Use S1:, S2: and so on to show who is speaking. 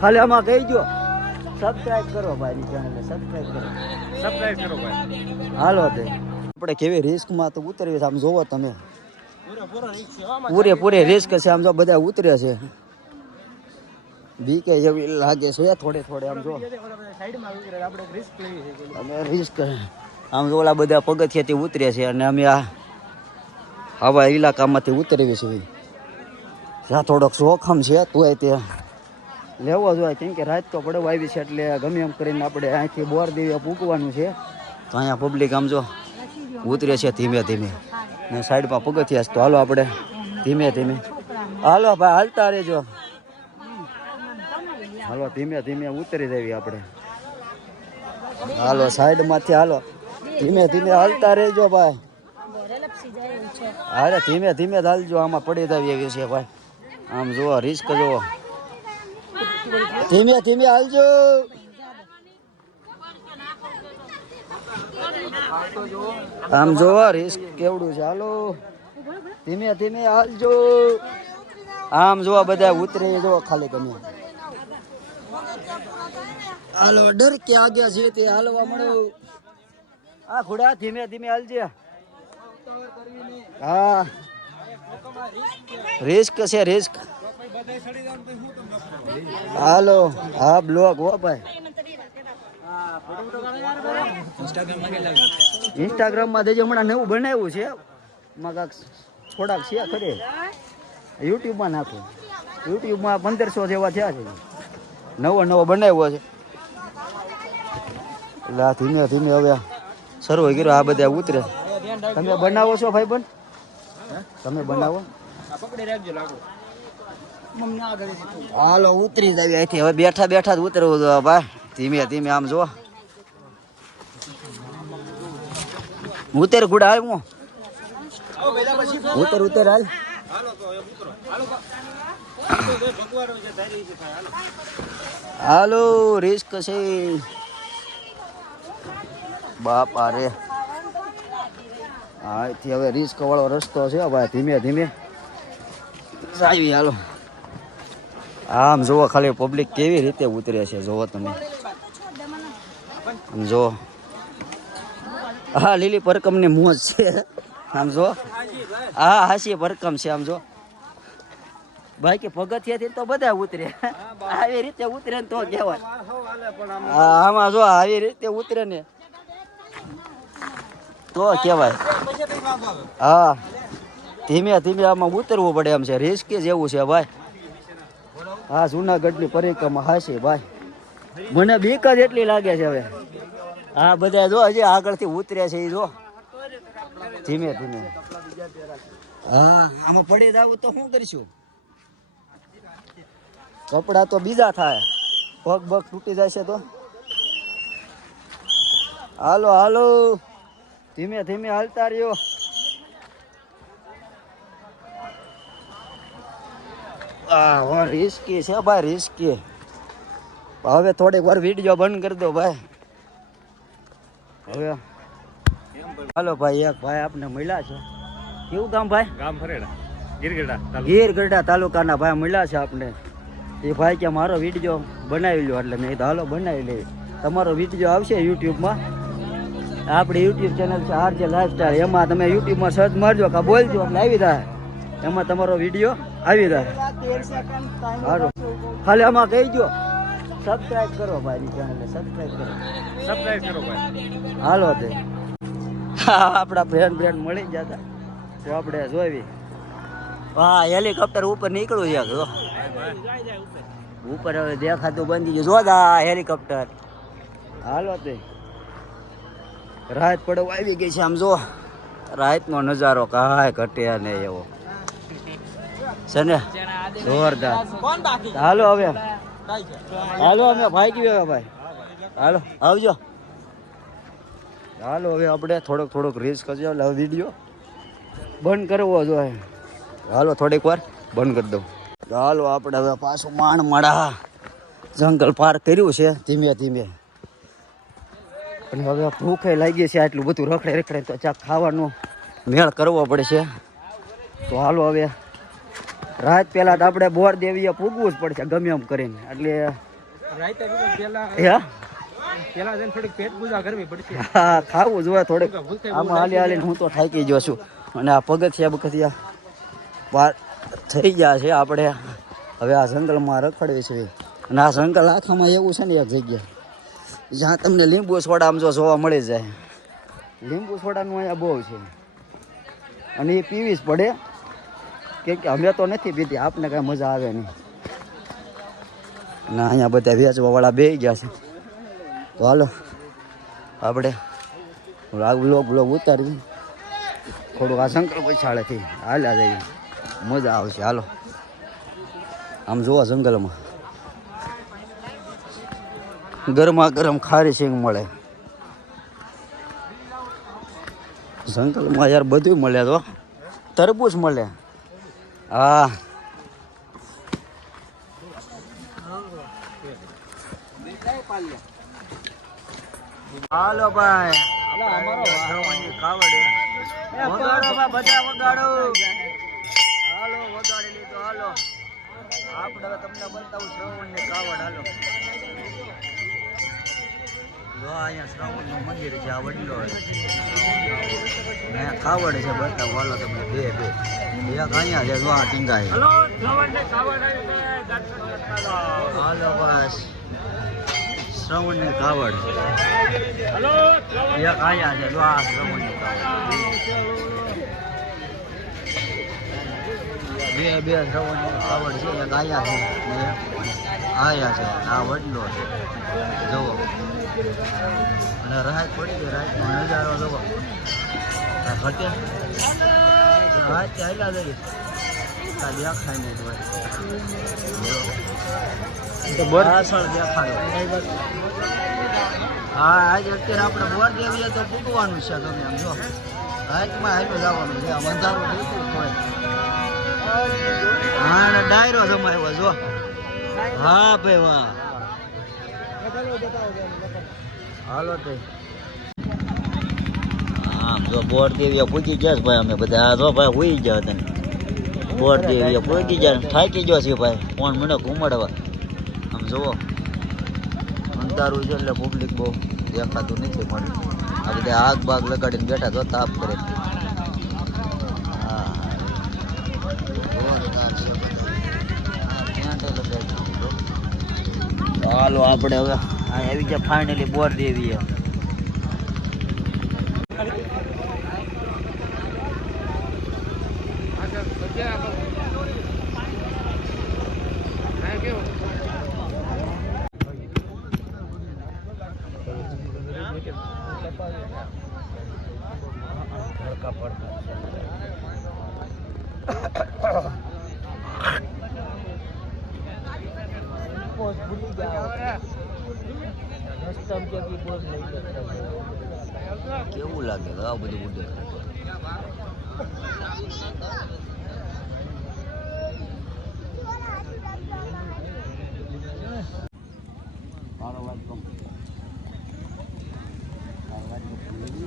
S1: ખાલી આમાં કહી દો સબસ્ક્રાઇબ કરો ભાઈ ચેનલ સબસ્ક્રાઇબ કરો.
S2: સબસ્ક્રાઇબ કરો ભાઈ.
S1: હાલો તે. આપણે કેવી રિસ્કમાં તો ઉતરીએ છે આમ જોવો તમે. પૂરેપૂરી રિસ્ક છે આમ જો બધા ઉતરે છે. બીકે જેવી લાગે છે થોડે થોડે આમ જો.
S2: રિસ્ક
S1: અમે રિસ્ક આમ જો ઓલા બધા પગથિયાથી ઉતરે છે અને અમે આ આવા ઇલાકામાંથી ઉતરીએ છીએ. જ્યાં થોડોક જોખમ છે તોય તે લેવો જોઈએ કેમ કે રાત તો પડવા આવી છે એટલે ગમે એમ કરીને આપણે અહીંથી બોર દેવી પૂકવાનું છે. તો અહીંયા પબ્લિક આમ જો ઉતરે છે ધીમે ધીમે. ને સાઈડમાં પગથિયા તો હાલો આપણે ધીમે ધીમે. હાલો ભાઈ, હાલતા રહેજો. હાલો, ધીમે ધીમે ઉતરી દેવી આપણે. હાલો, સાઈડમાંથી હાલો. ધીમે ધીમે હાલતા રહેજો ભાઈ. અરે ધીમે ધીમે હાલજો, આમાં પડી દેવી એવી છે ભાઈ. આમ જુઓ રિસ્ક જુઓ. ધીમે ધીમે હાલજો. આમ જોવા રિસ્ક કેવડું છે. હાલો. ધીમે ધીમે હાલજો. આમ જોવા બધા ઉતરે. જુઓ ખાલી તમે હાલો, ડર કે આગ્યા છે તે હાલવા મળો. આ ઘોડા, ધીમે ધીમે હાલજે. હા. રિસ્ક છે રિસ્ક હાલો, હા બ્લોક હો ભાઈ. ઇન્સ્ટાગ્રામમાં દેજો, હમણાં નવું બનાવ્યું છે. મગાક થોડાક છે ખરે યુટ્યુબમાં યુટ્યુબમાં પંદરસો જેવા થયા છે. નવો નવો બનાવ્યો છે. એટલે આ ધીમે ધીમે હવે શરૂ કર્યો, આ બધા ઉતરે. તમે બનાવો છો ભાઈ બન તમે બનાવો?
S2: પકડી રાખજો લાગુ
S1: હાલો, ઉતરી જાય અહીંથી. હવે બેઠા બેઠા જ ઉતરવું જો ભાઈ. ધીમે ધીમે આમ જો ઉતર ગુડ હાલ હું. ઉતર ઉતર, હાલ. હાલો, રિસ્ક છે. બાપા રે. અહીંથી હવે રિસ્ક વાળો રસ્તો છે ભાઈ. ધીમે ધીમે. આવી, હાલો. આમ જુઓ ખાલી પબ્લિક કેવી રીતે ઉતરે છે જુઓ તમે. આમ જુઓ હા, લીલી પરકમની મોજ છે. આમ જો હા, હાસી પરકમ છે, આમ જો ભાઈ કે પગથિયાથી તો બધા ઉતરે. આવી રીતે ઉતરે ને તો કહેવાય. આમાં જો આવી રીતે ઉતરે ને તો કહેવાય. હા, ધીમે ધીમે આમાં ઉતરવું પડે એમ છે. રિસ્કી જેવું છે, ભાઈ. હા જુનાગઢની પરિક્રમા હાસી ભાઈ. મને બીક જ એટલી લાગે છે હવે. હા બધા જો હજી આગળથી ઉતરે છે એ જો. ધીમે ધીમે. હા, આમાં પડી જાવું તો શું કરીશું? કપડા તો બીજા થાય. પગ બગ તૂટી જાય છે તો. હાલો હાલો. ધીમે ધીમે હાલતા રહ્યો. આ રિસ્કી છે ભાઈ રિસ્કી હવે થોડીક વાર વીડિયો બંધ કરી દો ભાઈ. હવે. હાલો ભાઈ એક ભાઈ આપને મળ્યા છે. કેવું કામ ભાઈ?
S2: ગામ ફરેડા ગીરગઢા
S1: ગીર તાલુકાના ભાઈ મળ્યા છે આપને. એ ભાઈ કે મારો વીડિયો બનાવી લો એટલે મેં કીધું હાલો બનાવી લઈએ. તમારો વીડિયો આવશે યુટ્યુબમાં. આપણી યુટ્યુબ ચેનલ છે આર જે લાઈફસ્ટાઈલ એમાં તમે યુટ્યુબમાં સર્ચ મારજો કા બોલજો એટલે આવી જાય. એમાં તમારો વીડિયો આવી જાય સારું ખાલી આમાં કહી દો સબસ્ક્રાઇબ કરો ભાઈ ચેનલને સબસ્ક્રાઇબ કરો.
S2: સબસ્ક્રાઇબ કરો ભાઈ.
S1: હાલો તે. આપણા ફ્રેન્ડ ફ્રેન્ડ મળી ગયા હતા તો આપણે જોઈ. હા હેલિકોપ્ટર ઉપર નીકળું છે જો. ઉપર હવે દેખાતું બંધી ગયું. જો દા હેલિકોપ્ટર. હાલો તે. રાત પડવા આવી ગઈ છે આમ જો. રાતનો નજારો કાંઈ ઘટ્યા નહીં એવો. છે ને જોરદાર. હાલો હવે. હાલો અમે ભાઈ ગયો ભાઈ. હાલો, આવજો. હાલો હવે આપણે થોડોક થોડોક રિસ્ક કરજો હવે વીડિયો બંધ કરવો જોઈએ હાલો, થોડીક વાર બંધ કરી દઉં. હાલો, આપણે હવે પાછું માણ માળા જંગલ પાર કર્યું છે, ધીમે ધીમે. અને હવે ભૂખે લાગી છે આટલું બધું રખડે રખડે તો ચાક ખાવાનો મેળ કરવો પડે છે તો હાલો હવે. રાત પહેલા તો આપણે બોર દેવીએ પૂગવું જ પડશે ગમે એમ કરીને. એટલે હે? ખાવું જોઈએ થોડુંક. આમાં હાલી હાલીને હું તો થાકી ગયો છું. અને આ પગથિયા બગથિયા વાર થઈ ગયા છે આપણે. હવે આ જંગલમાં રખડવી છે. અને આ જંગલ આખામાં એવું છે ને એક જગ્યા જ્યાં તમને લીંબુ સોડા આમ જો જોવા મળી જાય. લીંબુ સોડાનું અહીંયા બહુ છે. અને એ પીવી જ પડે. કે અમે તો નથી પીતી, આપને કાંઈ મજા આવે નહીં. ના, અહીંયા બધા વેચવાવાળા બે ગયા છે. તો હાલો, આપણે બ્લોગ બ્લોગ ઉતારવી થોડુંક આ શંકર પૈસાળેથી હાલ્યા જઈએ. મજા આવશે, હાલો. આમ જોવા જંગલમાં. ગરમા ગરમ ખારી સિંગ મળે. જંગલમાં યાર બધું મળે તો. તરબૂચ મળે. હા હાલો ભાઈ. હાલો વગાડી લીધો હાલો. આપણે તમને બતાવું શ્રવણની કાવડ હાલો. જો અહીંયા શ્રવણનું મંદિર છે આ વડલો ને ખાવડ છે બતાવું હાલો તમને બે બે. એક અહીંયા છે જો આ
S2: આવ્યું છે
S1: હાલો બસ. શ્રવણની કાવડ એક અહીંયા છે જો આ શ્રવણની કાવડ બે બે શ્રવણની કાવડ છે એક અહીંયા છે આયા છે આ વડલો છે. જવો અને રાહત પડી ગઈ રાતનો નજારો જવો આ ઘટે રાહત ચાલ્યા જઈ આ દેખાય નહીં તો પાછળ દેખાડો. હા આજ અત્યારે આપણે બોર દેવીએ તો પૂગવાનું છે ગમે એમ જો રાતમાં હાલ્યું જવાનું છે. આ અંધારું પૂગવું હોય હા ડાયરો જમાવ્યો જો હા ભાઈ વાહ. હાલો તે. હા જો બોર દેવીએ પૂગી ગયા છે ભાઈ અમે બધા. આ જો ભાઈ હોઈ ગયા હતા. બોર દેવીએ પૂગી ગયા થાકી ગયો છે ભાઈ. કોણ મને ઘુમાડવા. આમ જુઓ. અંધારું છે એટલે પબ્લિક બહુ દેખાતું નથી પણ આ બધા આગ બાગ લગાડીને બેઠા તો તાપ કરે હા જોરદાર છે બધા. હા, ત્યાં તે લગાડી દીધું. તો હાલો આપણે હવે આવી ગયા ફાઇનલી બોર દેવી કેવું લાગે આ બધું ઉડે મારો વાત કહું મારો વાત કહું.